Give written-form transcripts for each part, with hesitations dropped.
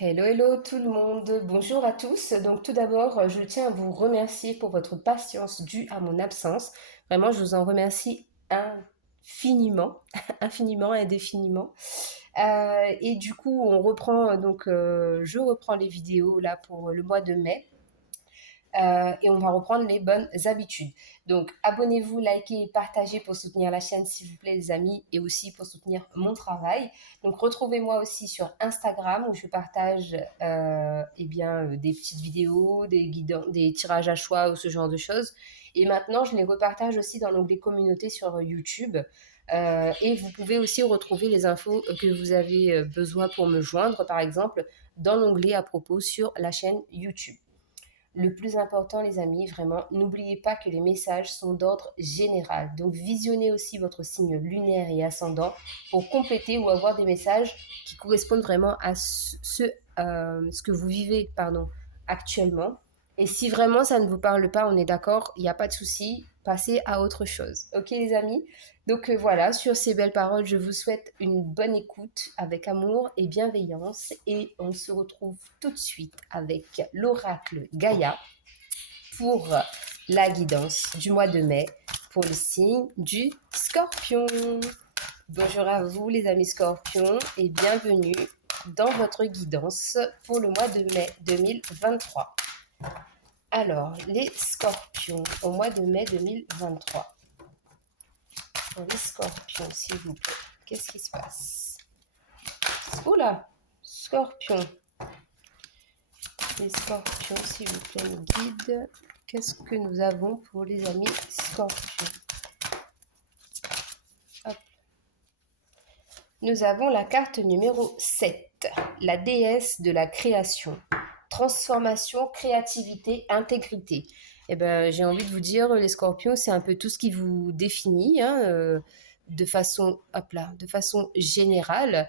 Hello, hello tout le monde, bonjour à tous. Donc tout d'abord, je tiens à vous remercier pour votre patience due à mon absence. Vraiment, je vous en remercie infiniment, infiniment, indéfiniment. Et du coup, je reprends les vidéos là pour le mois de mai. Et on va reprendre les bonnes habitudes. Donc, abonnez-vous, likez et partagez pour soutenir la chaîne, s'il vous plaît, les amis, et aussi pour soutenir mon travail. Donc, retrouvez-moi aussi sur Instagram où je partage des petites vidéos, des guidons, des tirages à choix ou ce genre de choses. Et maintenant, je les repartage aussi dans l'onglet communauté sur YouTube. Et vous pouvez aussi retrouver les infos que vous avez besoin pour me joindre, par exemple, dans l'onglet à propos sur la chaîne YouTube. Le plus important, les amis, vraiment, n'oubliez pas que les messages sont d'ordre général. Donc, visionnez aussi votre signe lunaire et ascendant pour compléter ou avoir des messages qui correspondent vraiment à ce que vous vivez actuellement. Et si vraiment ça ne vous parle pas, on est d'accord, il n'y a pas de souci, passez à autre chose. Ok, les amis? Donc voilà, sur ces belles paroles, je vous souhaite une bonne écoute avec amour et bienveillance et on se retrouve tout de suite avec l'oracle Gaïa pour la guidance du mois de mai pour le signe du Scorpion. Bonjour à vous les amis Scorpions et bienvenue dans votre guidance pour le mois de mai 2023. Alors, les Scorpions au mois de mai 2023. Pour les Scorpions, s'il vous plaît, qu'est-ce qui se passe? Oula, Scorpion. Les Scorpions, s'il vous plaît, nous guide. Qu'est-ce que nous avons pour les amis Scorpions? Hop. Nous avons la carte numéro 7, la déesse de la création. Transformation, créativité, intégrité. Eh ben, j'ai envie de vous dire, les Scorpions, c'est un peu tout ce qui vous définit, de façon générale.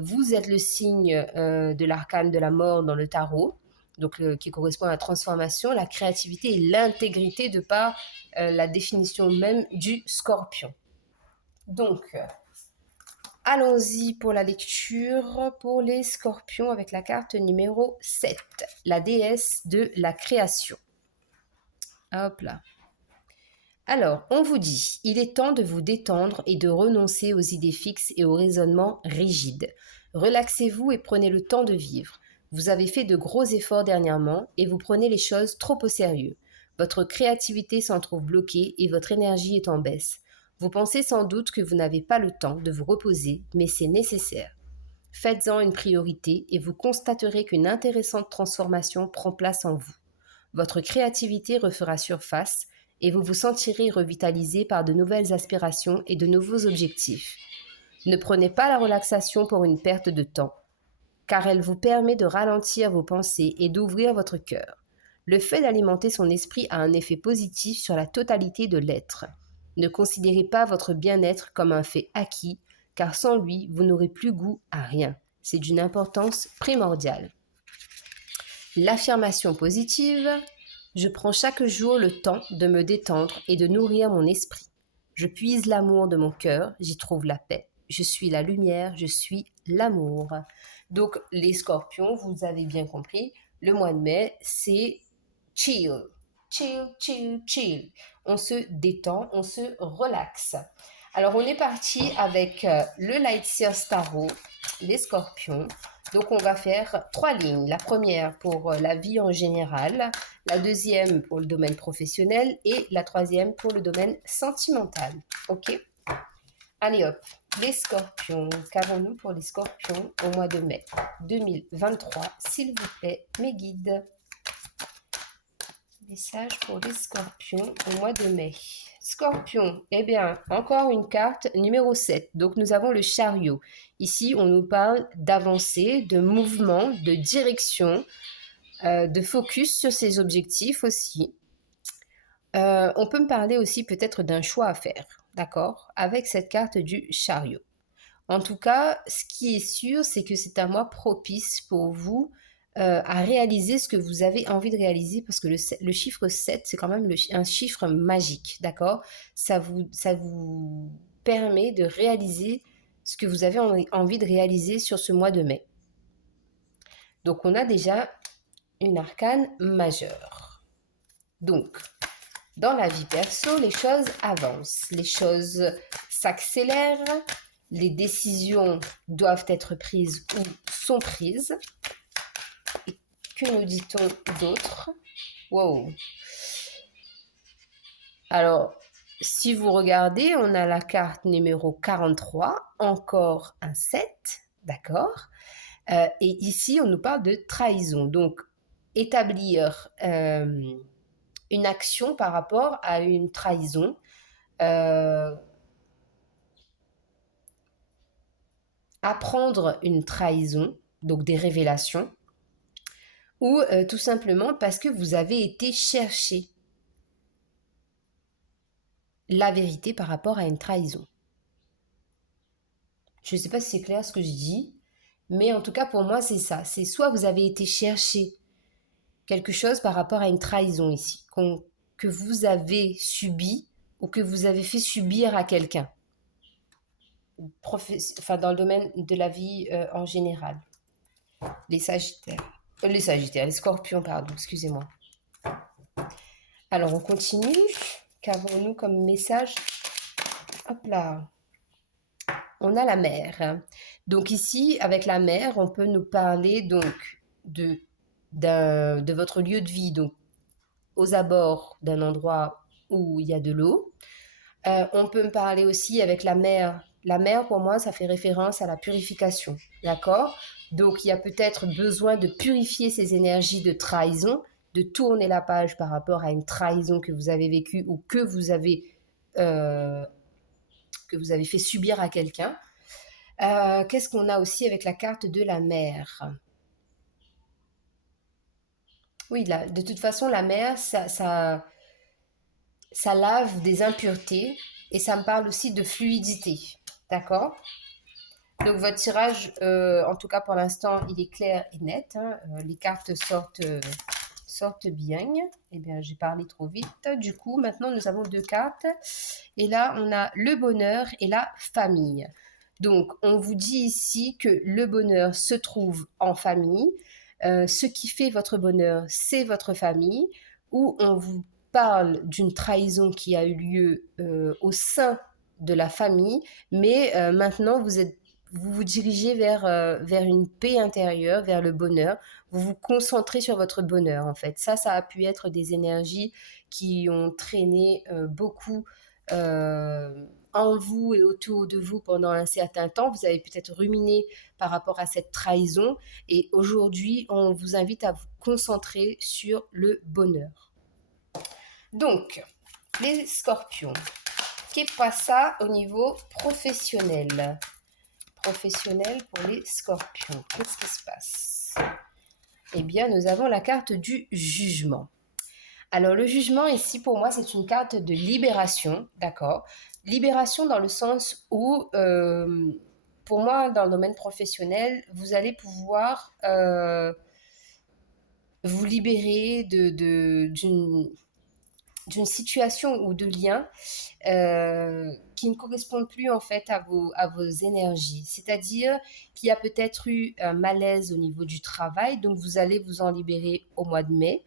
Vous êtes le signe de l'arcane de la mort dans le tarot, donc qui correspond à la transformation, la créativité et l'intégrité de par la définition même du Scorpion. Donc, allons-y pour la lecture pour les Scorpions avec la carte numéro 7, la déesse de la création. Hop là. Alors, on vous dit, il est temps de vous détendre et de renoncer aux idées fixes et aux raisonnements rigides. Relaxez-vous et prenez le temps de vivre. Vous avez fait de gros efforts dernièrement et vous prenez les choses trop au sérieux. Votre créativité s'en trouve bloquée et votre énergie est en baisse. Vous pensez sans doute que vous n'avez pas le temps de vous reposer, mais c'est nécessaire. Faites-en une priorité et vous constaterez qu'une intéressante transformation prend place en vous. Votre créativité refera surface et vous vous sentirez revitalisé par de nouvelles aspirations et de nouveaux objectifs. Ne prenez pas la relaxation pour une perte de temps, car elle vous permet de ralentir vos pensées et d'ouvrir votre cœur. Le fait d'alimenter son esprit a un effet positif sur la totalité de l'être. Ne considérez pas votre bien-être comme un fait acquis, car sans lui, vous n'aurez plus goût à rien. C'est d'une importance primordiale. L'affirmation positive: je prends chaque jour le temps de me détendre et de nourrir mon esprit. Je puise l'amour de mon cœur, j'y trouve la paix. Je suis la lumière, je suis l'amour. Donc, les Scorpions, vous avez bien compris, le mois de mai, c'est chill. Chill, chill, chill. On se détend, on se relaxe. Alors, on est parti avec le Light Seer Tarot, les Scorpions. Donc, on va faire 3 lignes. La première pour la vie en général, la deuxième pour le domaine professionnel et la troisième pour le domaine sentimental. Ok? Allez hop, les Scorpions. Qu'avons-nous pour les Scorpions au mois de mai 2023? S'il vous plaît, mes guides. Message pour les Scorpions au mois de mai. Scorpion, eh bien, encore une carte numéro 7. Donc, nous avons le chariot. Ici, on nous parle d'avancée, de mouvement, de direction, de focus sur ses objectifs aussi. On peut me parler aussi peut-être d'un choix à faire, d'accord, avec cette carte du chariot. En tout cas, ce qui est sûr, c'est que c'est un mois propice pour vous à réaliser ce que vous avez envie de réaliser parce que le chiffre 7, c'est quand même un chiffre magique, d'accord? Ça vous permet de réaliser ce que vous avez envie de réaliser sur ce mois de mai. Donc, on a déjà une arcane majeure. Donc, dans la vie perso, les choses avancent, les choses s'accélèrent, les décisions doivent être prises ou sont prises. Et que nous dit-on d'autre? Wow. Alors, si vous regardez, on a la carte numéro 43, encore un 7, d'accord? Et ici, on nous parle de trahison. Donc, établir une action par rapport à une trahison. Apprendre une trahison, donc des révélations, ou tout simplement parce que vous avez été chercher la vérité par rapport à une trahison. Je ne sais pas si c'est clair ce que je dis, mais en tout cas pour moi c'est ça. C'est soit vous avez été chercher quelque chose par rapport à une trahison ici, que vous avez subi ou que vous avez fait subir à quelqu'un. Enfin, dans le domaine de la vie en général. Les Sagittaires, les Scorpions, pardon, excusez-moi. Alors on continue. Qu'avons-nous comme message? Hop là. On a la mer. Donc ici, avec la mer, on peut nous parler donc de votre lieu de vie, donc aux abords d'un endroit où il y a de l'eau. On peut me parler aussi avec la mer. La mer, pour moi, ça fait référence à la purification, d'accord? Donc, il y a peut-être besoin de purifier ces énergies de trahison, de tourner la page par rapport à une trahison que vous avez vécue ou que vous avez fait subir à quelqu'un. Qu'est-ce qu'on a aussi avec la carte de la mer? Oui, de toute façon, la mer, ça lave des impuretés et ça me parle aussi de fluidité. D'accord? Donc votre tirage, en tout cas pour l'instant, il est clair et net. Hein. Les cartes sortent bien. Eh bien, j'ai parlé trop vite. Du coup, maintenant, nous avons 2 cartes. Et là, on a le bonheur et la famille. Donc, on vous dit ici que le bonheur se trouve en famille. Ce qui fait votre bonheur, c'est votre famille. Où on vous parle d'une trahison qui a eu lieu au sein de la famille. Mais maintenant, vous vous dirigez vers une paix intérieure, vers le bonheur. Vous vous concentrez sur votre bonheur, en fait. Ça a pu être des énergies qui ont traîné beaucoup en vous et autour de vous pendant un certain temps. Vous avez peut-être ruminé par rapport à cette trahison. Et aujourd'hui, on vous invite à vous concentrer sur le bonheur. Donc, les scorpions. Qu'est-ce ça au niveau professionnel? Professionnel pour les scorpions. Qu'est-ce qui se passe? Eh bien, nous avons la carte du jugement. Alors, le jugement, ici, pour moi, c'est une carte de libération, d'accord? Libération dans le sens où, pour moi, dans le domaine professionnel, vous allez pouvoir vous libérer d'une situation ou de lien qui ne correspondent plus en fait à vos énergies. C'est-à-dire qu'il y a peut-être eu un malaise au niveau du travail, donc vous allez vous en libérer au mois de mai.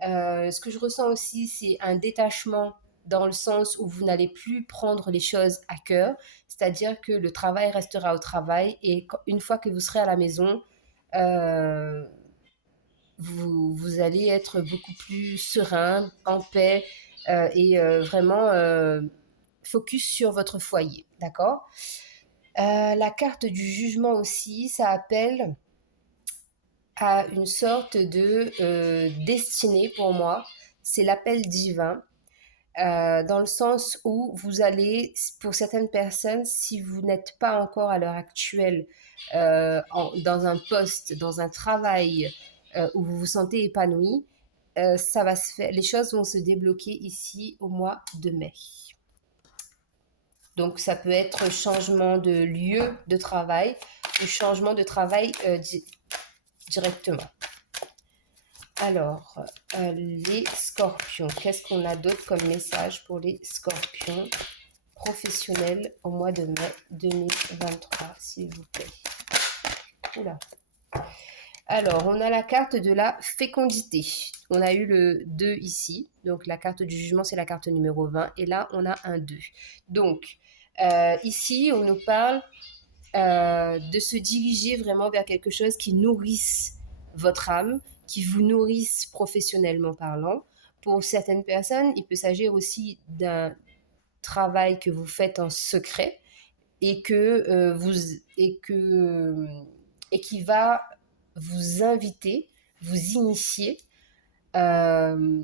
Ce que je ressens aussi, c'est un détachement dans le sens où vous n'allez plus prendre les choses à cœur, c'est-à-dire que le travail restera au travail et une fois que vous serez à la maison, vous allez être beaucoup plus serein, en paix et vraiment focus sur votre foyer, d'accord? La carte du jugement aussi, ça appelle à une sorte de destinée pour moi. C'est l'appel divin. Dans le sens où vous allez, pour certaines personnes, si vous n'êtes pas encore à l'heure actuelle dans un poste, dans un travail où vous vous sentez épanoui, ça va se faire, les choses vont se débloquer ici au mois de mai. Donc ça peut être changement de lieu de travail ou changement de travail directement. Alors, les scorpions, qu'est-ce qu'on a d'autre comme message pour les scorpions professionnels au mois de mai 2023, s'il vous plaît? Oula. Alors, on a la carte de la fécondité. On a eu le 2 ici. Donc, la carte du jugement, c'est la carte numéro 20. Et là, on a un 2. Donc, ici, on nous parle de se diriger vraiment vers quelque chose qui nourrisse votre âme, qui vous nourrisse professionnellement parlant. Pour certaines personnes, il peut s'agir aussi d'un travail que vous faites en secret et que et qui va vous inviter, vous initier euh,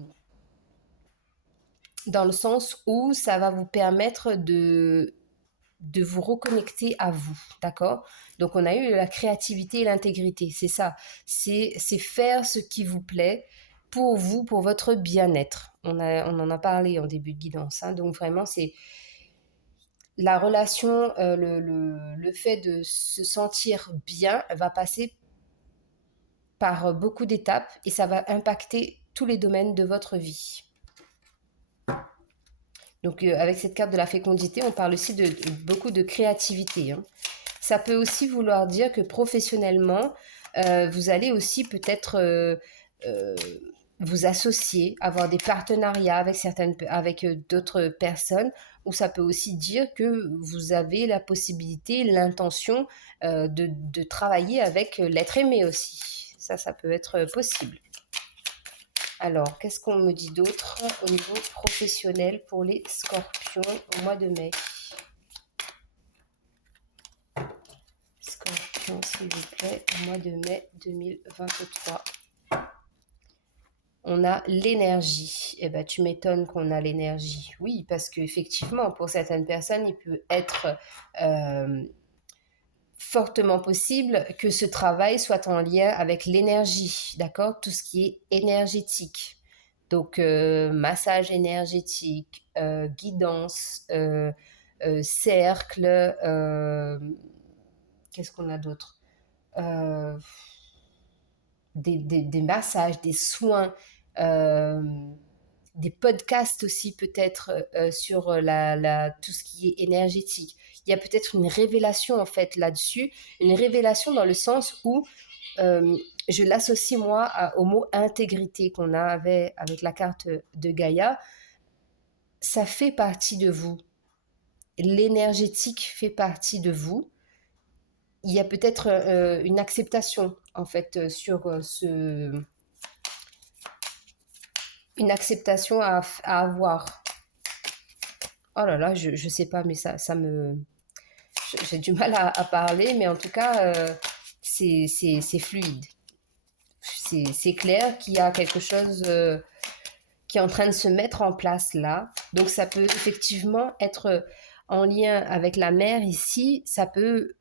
dans le sens où ça va vous permettre de vous reconnecter à vous, d'accord? Donc on a eu la créativité et l'intégrité, c'est ça. C'est faire ce qui vous plaît pour vous, pour votre bien-être. On en a parlé en début de guidance, hein, donc vraiment c'est la relation, le fait de se sentir bien va passer par beaucoup d'étapes et ça va impacter tous les domaines de votre vie. Donc avec cette carte de la fécondité, on parle aussi de beaucoup de créativité, hein. Ça peut aussi vouloir dire que professionnellement, vous allez aussi peut-être euh, vous associer, avoir des partenariats avec d'autres personnes, ou ça peut aussi dire que vous avez la possibilité, l'intention de travailler avec l'être aimé aussi. Ça peut être possible. Alors, qu'est-ce qu'on me dit d'autre au niveau professionnel pour les scorpions au mois de mai? Scorpion, s'il vous plaît, au mois de mai 2023. On a l'énergie. Eh ben, tu m'étonnes qu'on a l'énergie. Oui, parce qu'effectivement, pour certaines personnes, il peut être fortement possible que ce travail soit en lien avec l'énergie, d'accord? Tout ce qui est énergétique. Donc, massage énergétique, guidance, cercle, qu'est-ce qu'on a d'autre? Euh, des massages, des soins, euh, des podcasts aussi peut-être sur tout ce qui est énergétique. Il y a peut-être une révélation en fait là-dessus, une révélation dans le sens où je l'associe moi au mot intégrité qu'on avait avec la carte de Gaïa. Ça fait partie de vous. L'énergétique fait partie de vous. Il y a peut-être une acceptation en fait sur une acceptation à avoir. Oh là là, je sais pas, mais ça me j'ai du mal à parler, mais en tout cas c'est fluide. C'est clair qu'il y a quelque chose qui est en train de se mettre en place là. Donc ça peut effectivement être en lien avec la mer ici, ça peut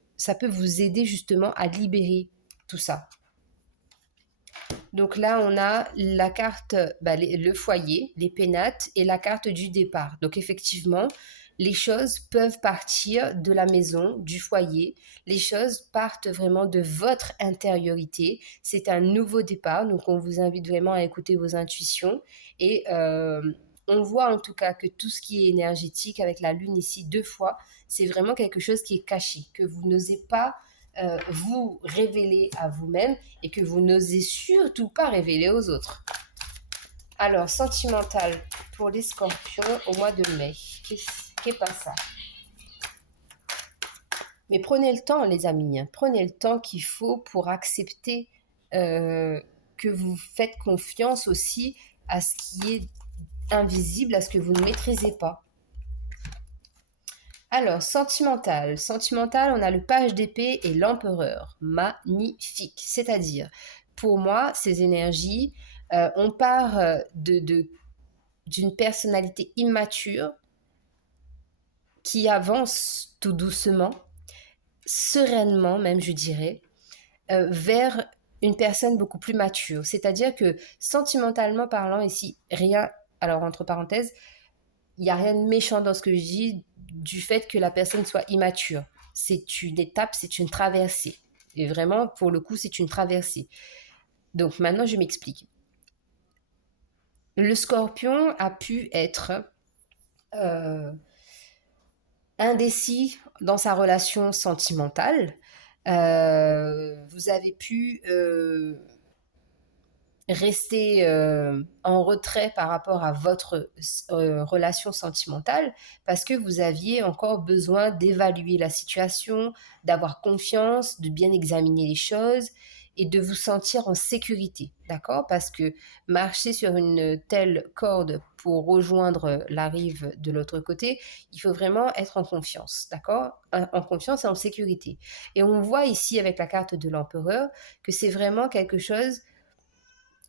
vous aider justement à libérer tout ça. Donc là, on a la carte, le foyer, les pénates et la carte du départ. Donc effectivement, les choses peuvent partir de la maison, du foyer. Les choses partent vraiment de votre intériorité. C'est un nouveau départ. Donc on vous invite vraiment à écouter vos intuitions. Et on voit en tout cas que tout ce qui est énergétique avec la lune ici 2 fois, c'est vraiment quelque chose qui est caché, que vous n'osez pas vous révéler à vous-même et que vous n'osez surtout pas révéler aux autres. Alors, sentimental pour les scorpions au mois de mai. Qu'est-ce pas ça? Mais prenez le temps, les amis. Hein. Prenez le temps qu'il faut pour accepter que vous faites confiance aussi à ce qui est invisible, à ce que vous ne maîtrisez pas. Alors, sentimental. Sentimental, on a le page d'épée et l'empereur. Magnifique. C'est-à-dire, pour moi, ces énergies, on part d'une personnalité immature qui avance tout doucement, sereinement même, je dirais, vers une personne beaucoup plus mature. C'est-à-dire que, sentimentalement parlant, ici, rien, alors entre parenthèses, il n'y a rien de méchant dans ce que je dis du fait que la personne soit immature. C'est une étape, c'est une traversée. Et vraiment, pour le coup, c'est une traversée. Donc maintenant, je m'explique. Le scorpion a pu être indécis dans sa relation sentimentale. Vous avez pu rester en retrait par rapport à votre relation sentimentale parce que vous aviez encore besoin d'évaluer la situation, d'avoir confiance, de bien examiner les choses et de vous sentir en sécurité, d'accord? Parce que marcher sur une telle corde pour rejoindre la rive de l'autre côté, il faut vraiment être en confiance, d'accord? En confiance et en sécurité. Et on voit ici avec la carte de l'empereur que c'est vraiment quelque chose,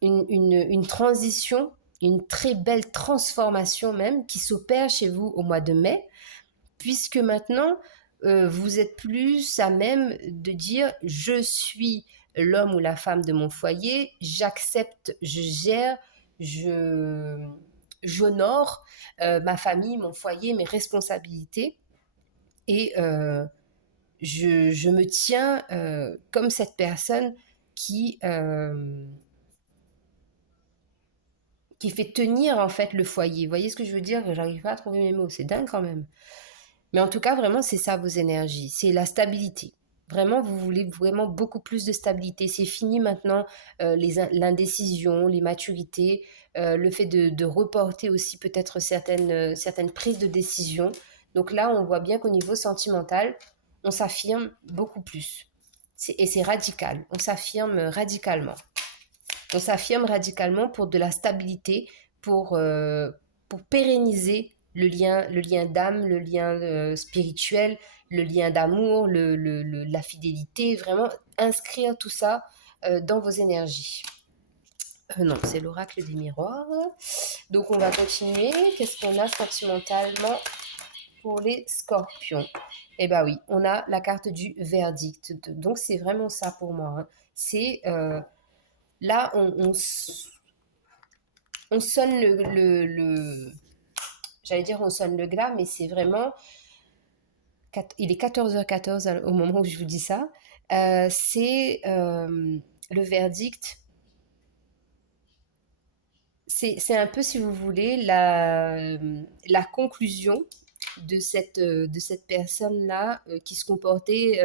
une transition, une très belle transformation même qui s'opère chez vous au mois de mai, puisque maintenant, vous êtes plus à même de dire je suis l'homme ou la femme de mon foyer, j'accepte, je gère, je j'honore ma famille, mon foyer, mes responsabilités et je me tiens comme cette personne qui, euh, qui fait tenir en fait le foyer. Vous voyez ce que je veux dire? J'arrive pas à trouver mes mots, c'est dingue quand même. Mais en tout cas, vraiment, c'est ça vos énergies, c'est la stabilité. Vraiment, vous voulez vraiment beaucoup plus de stabilité. C'est fini maintenant l'indécision, l'immaturité, le fait de reporter aussi peut-être certaines prises de décision. Donc là, on voit bien qu'au niveau sentimental, on s'affirme beaucoup plus. Et c'est radical, on s'affirme radicalement. On s'affirme radicalement pour de la stabilité, pour pérenniser le lien d'âme, le lien spirituel, le lien d'amour, la fidélité, vraiment inscrire tout ça dans vos énergies. Non, c'est l'oracle des miroirs. Donc on va continuer. Qu'est-ce qu'on a sentimentalement pour les scorpions? Eh bien oui, on a la carte du verdict. Donc c'est vraiment ça pour moi, hein. C'est là, on sonne j'allais dire on sonne le glas, mais c'est vraiment, il est 14h14 au moment où je vous dis ça. C'est le verdict. C'est un peu, si vous voulez, la conclusion de cette personne-là qui se comportait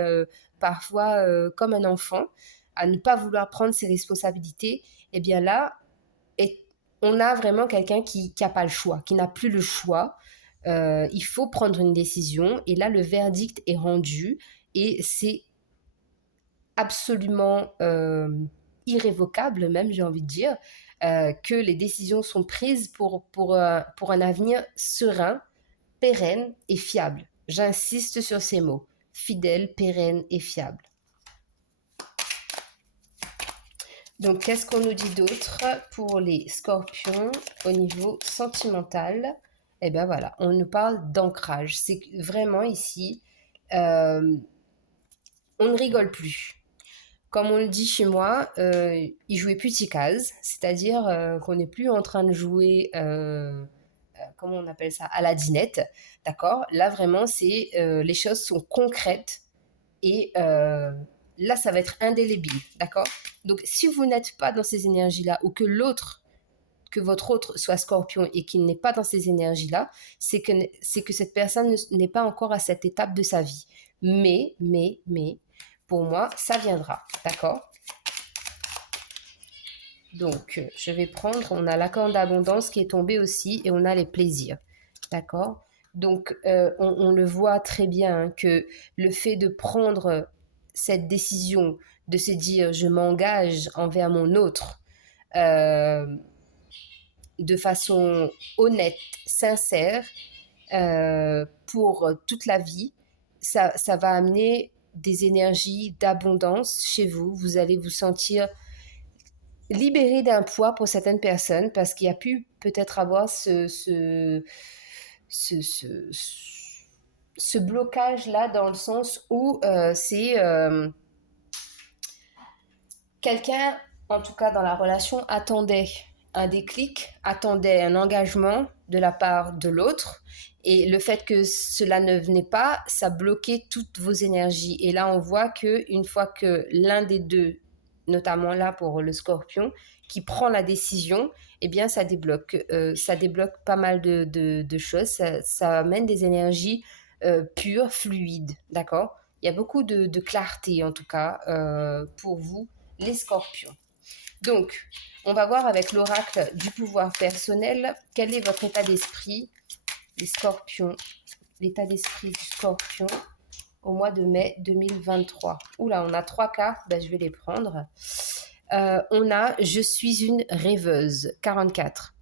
parfois comme un enfant, à ne pas vouloir prendre ses responsabilités. Et bien là, et on a vraiment quelqu'un qui n'a pas le choix, qui n'a plus le choix. Il faut prendre une décision et là, le verdict est rendu et c'est absolument irrévocable, même, j'ai envie de dire, que les décisions sont prises pour un avenir serein, pérenne et fiable. J'insiste sur ces mots, fidèle, pérenne et fiable. Donc, qu'est-ce qu'on nous dit d'autre pour les scorpions au niveau sentimental? Eh bien voilà, on nous parle d'ancrage. C'est vraiment ici, on ne rigole plus. Comme on le dit chez moi, il jouait plus Ticaz, c'est-à-dire qu'on n'est plus en train de jouer, comment on appelle ça, à la dinette, d'accord? Là vraiment, c'est les choses sont concrètes et là, ça va être indélébile, d'accord? Donc, si vous n'êtes pas dans ces énergies-là ou que votre autre soit scorpion et qu'il n'est pas dans ces énergies-là, c'est que cette personne n'est pas encore à cette étape de sa vie. Mais, pour moi, ça viendra, d'accord? Donc, je vais prendre, on a l'accord d'abondance qui est tombé aussi et on a les plaisirs, d'accord? Donc, on le voit très bien hein, que le fait de prendre cette décision, de se dire je m'engage envers mon autre euh, de façon honnête, sincère, pour toute la vie, ça va amener des énergies d'abondance chez vous. Vous allez vous sentir libéré d'un poids pour certaines personnes parce qu'il y a pu peut-être avoir ce, ce, ce blocage-là dans le sens où c'est quelqu'un, en tout cas dans la relation, attendait un déclic, attendait un engagement de la part de l'autre. Et le fait que cela ne venait pas, ça bloquait toutes vos énergies. Et là, on voit qu'une fois que l'un des deux, notamment là pour le scorpion, qui prend la décision, eh bien, ça débloque pas mal de choses. Ça amène des énergies pures, fluides, d'accord? Il y a beaucoup de clarté, en tout cas, pour vous, les scorpions. Donc, on va voir avec l'oracle du pouvoir personnel, quel est votre état d'esprit, les scorpions, l'état d'esprit du scorpion au mois de mai 2023. Oula, on a 3 cartes, ben, je vais les prendre. On a « Je suis une rêveuse », 44.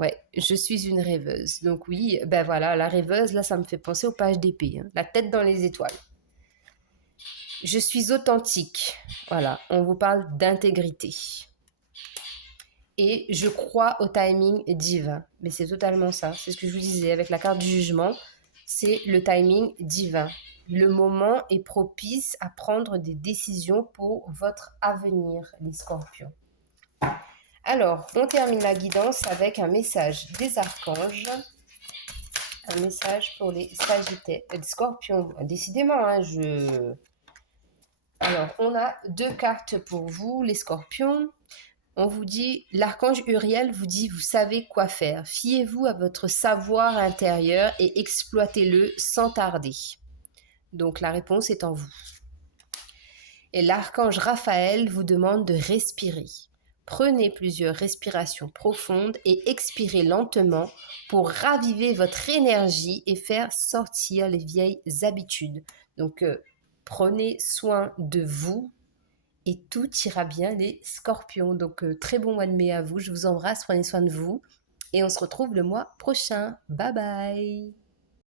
Ouais, je suis une rêveuse. Donc oui, ben voilà, la rêveuse, là, ça me fait penser aux pages d'épée, hein, la tête dans les étoiles. Je suis authentique. Voilà, on vous parle d'intégrité. Et je crois au timing divin. Mais c'est totalement ça. C'est ce que je vous disais avec la carte du jugement. C'est le timing divin. Le moment est propice à prendre des décisions pour votre avenir, les scorpions. Alors, on termine la guidance avec un message des archanges. Un message pour les sagittaires, scorpions. Décidément, hein, Alors, on a 2 cartes pour vous, les scorpions. On vous dit, l'archange Uriel vous dit, vous savez quoi faire. Fiez-vous à votre savoir intérieur et exploitez-le sans tarder. Donc la réponse est en vous. Et l'archange Raphaël vous demande de respirer. Prenez plusieurs respirations profondes et expirez lentement pour raviver votre énergie et faire sortir les vieilles habitudes. Donc prenez soin de vous. Et tout ira bien les scorpions. Donc très bon mois de mai à vous. Je vous embrasse, prenez soin de vous. Et on se retrouve le mois prochain. Bye bye.